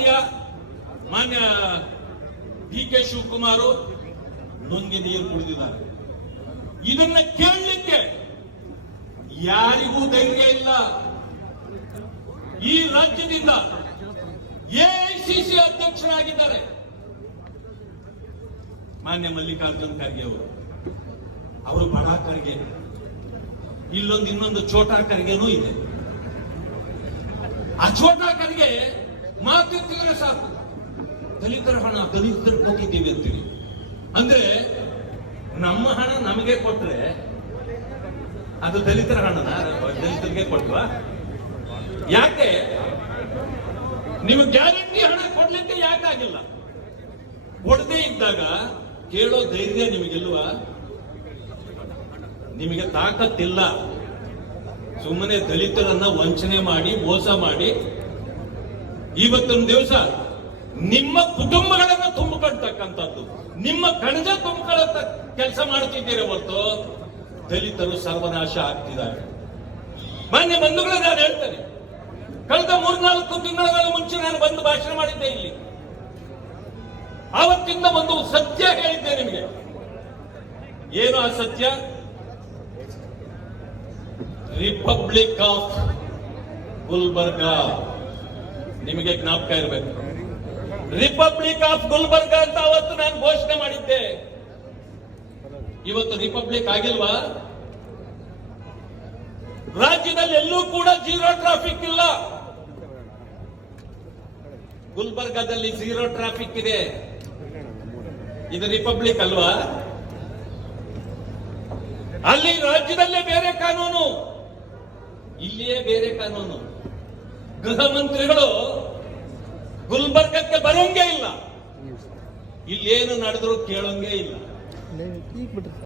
ಬಾಲಯ್ಯ, ಮಾನ್ಯ ಡಿ.ಕೆ. ಶಿವಕುಮಾರ್ ನುಂಗಿ ನೀರು ಕುಡಿದಿದ್ದಾರೆ. ಇದನ್ನ ಕೇಳಲಿಕ್ಕೆ ಯಾರಿಗೂ ಧೈರ್ಯ ಇಲ್ಲ. ಈ ರಾಜ್ಯದಿಂದ ಎಐಸಿಸಿ ಅಧ್ಯಕ್ಷರಾಗಿದ್ದಾರೆ ಮಾನ್ಯ ಮಲ್ಲಿಕಾರ್ಜುನ್ ಖರ್ಗೆ ಅವರು ಬಡ ಖರ್ಗೆ, ಇನ್ನೊಂದು ಛೋಟಾ ಖರ್ಗೆನೂ ಇದೆ. ಆ ಛೋಟಾ ಖರ್ಗೆ ಮಾತಿದ್ರೆ ಸಾಕು, ದಲಿತರ ಹಣ ದಲಿತರಿಗೆ ಕೊಟ್ಟಿದ್ದೀವಿ ಅಂತೀವಿ. ಅಂದ್ರೆ ನಮ್ಮ ಹಣ ನಮಗೆ ಕೊಟ್ರೆ ಅದು ದಲಿತರ ಹಣನ ದಲಿತರಿಗೆ ಕೊಟ್ವಾ? ಯಾಕೆ ನಿಮಗೆ ಗ್ಯಾರಂಟಿ ಹಣ ಕೊಡ್ಲಿಕ್ಕೆ ಯಾಕಾಗಿಲ್ಲ? ಕೊಡದೇ ಇದ್ದಾಗ ಕೇಳೋ ಧೈರ್ಯ ನಿಮಗಿಲ್ವಾ? ನಿಮಗೆ ತಾಕತ್ತಿಲ್ಲ. ಸುಮ್ಮನೆ ದಲಿತರನ್ನ ವಂಚನೆ ಮಾಡಿ ಮೋಸ ಮಾಡಿ ಇವತ್ತೊಂದು ದಿವಸ ನಿಮ್ಮ ಕುಟುಂಬಗಳನ್ನ ತುಂಬಿಕೊಳ್ತಕ್ಕಂಥದ್ದು, ನಿಮ್ಮ ಕಣಜ ತುಂಬಿಕೊಳ್ಳ ಕೆಲಸ ಮಾಡ್ತಿದ್ದೀರ ಹೊರತು ದಲಿತರು ಸರ್ವನಾಶ ಆಗ್ತಿದ್ದಾರೆ. ಮಾನ್ಯ ಬಂಧುಗಳೇ, ನಾನು ಹೇಳ್ತೇನೆ, ಕಳೆದ 3-4 ತಿಂಗಳ ಮುಂಚೆ ನಾನು ಬಂದು ಭಾಷಣ ಮಾಡಿದ್ದೆ ಇಲ್ಲಿ. ಆವತ್ತಿಂದ ಒಂದು ಸತ್ಯ ಹೇಳಿದ್ದೆ ನಿಮಗೆ. ಏನು ಆ ಸತ್ಯ? Republic of Gulbarga. ನಿಮಗೆ ಜ್ಞಾಪಕ ಇರಬೇಕು, ರಿಪಬ್ಲಿಕ್ ಆಫ್ ಗುಲ್ಬರ್ಗಾ ಅಂತ ಅವತ್ತು ನಾನು ಘೋಷಣೆ ಮಾಡಿದ್ದೆ. ಇವತ್ತು ರಿಪಬ್ಲಿಕ್ ಆಗಿಲ್ವಾ? ರಾಜ್ಯದಲ್ಲಿ ಎಲ್ಲೂ ಕೂಡ ಜೀರೋ ಟ್ರಾಫಿಕ್ ಇಲ್ಲ. ಗುಲ್ಬರ್ಗಾದಲ್ಲಿ ಜೀರೋ ಟ್ರಾಫಿಕ್ ಇದೆ. ಇದು ರಿಪಬ್ಲಿಕ್ ಅಲ್ವಾ? ಅಲ್ಲಿ ರಾಜ್ಯದಲ್ಲೇ ಬೇರೆ ಕಾನೂನು, ಇಲ್ಲಿಯೇ ಬೇರೆ ಕಾನೂನು. ಗೃಹ ಮಂತ್ರಿಗಳು ಗುಲ್ಬರ್ಗಕ್ಕೆ ಬರೋಂಗೇ ಇಲ್ಲ, ಇಲ್ಲೇನು ನಡೆದ್ರು ಕೇಳೋಂಗೇ ಇಲ್ಲ.